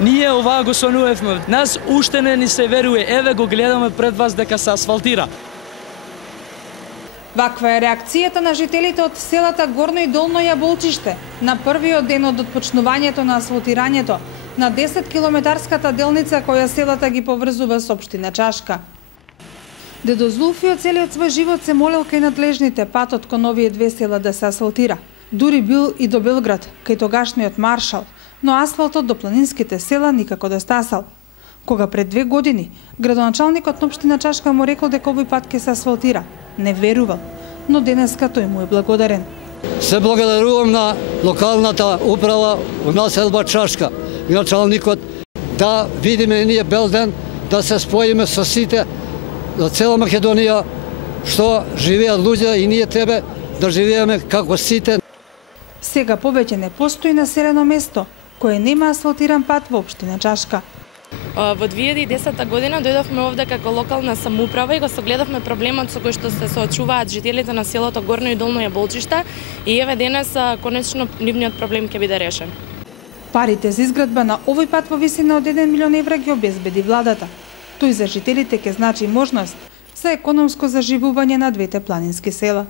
Ние оваа го сонувавме. Нас уште не ни се веруе. Еве го гледаме пред вас дека се асфалтира. Ваква е реакцијата на жителите од селата Горно и Долно Јаболчиште на првиот ден од отпочнувањето на асфалтирањето на 10-километарската делница која селата ги поврзува со општина Чашка. Дедо Зулфио целиот свој живот се молел кај надлежните патот кон овие две села да се асфалтира. Дури бил и до Белград, кај тогашниот маршал, но асфалтот до планинските села никако да стасал. Кога пред 2 години градоначалникот на општина Чашка му рекол дека овој пат ќе се асфалтира, не верувал, но денеска тој му е благодарен. Се благодарувам на локалната управа во населба Чашка и началникот да видиме ние Белден, да се споиме со сите за цела Македонија што живеат луѓе и ние тебе да живееме како сите. Сега повеќе не постои населено место кое нема асфалтиран пат во општина Чашка. Во 2010 година дојдовме овде како локална самоуправа и го согледавме проблемот со кој што се соочуваат жителите на селото Горно и Долно Јаболчиште и еве денес конечно нивниот проблем ќе биде решен. Парите за изградба на овој пат во висина од 1 милион евра ги обезбеди владата. Тој за жителите ќе значи можност за економско заживување на двете планински села.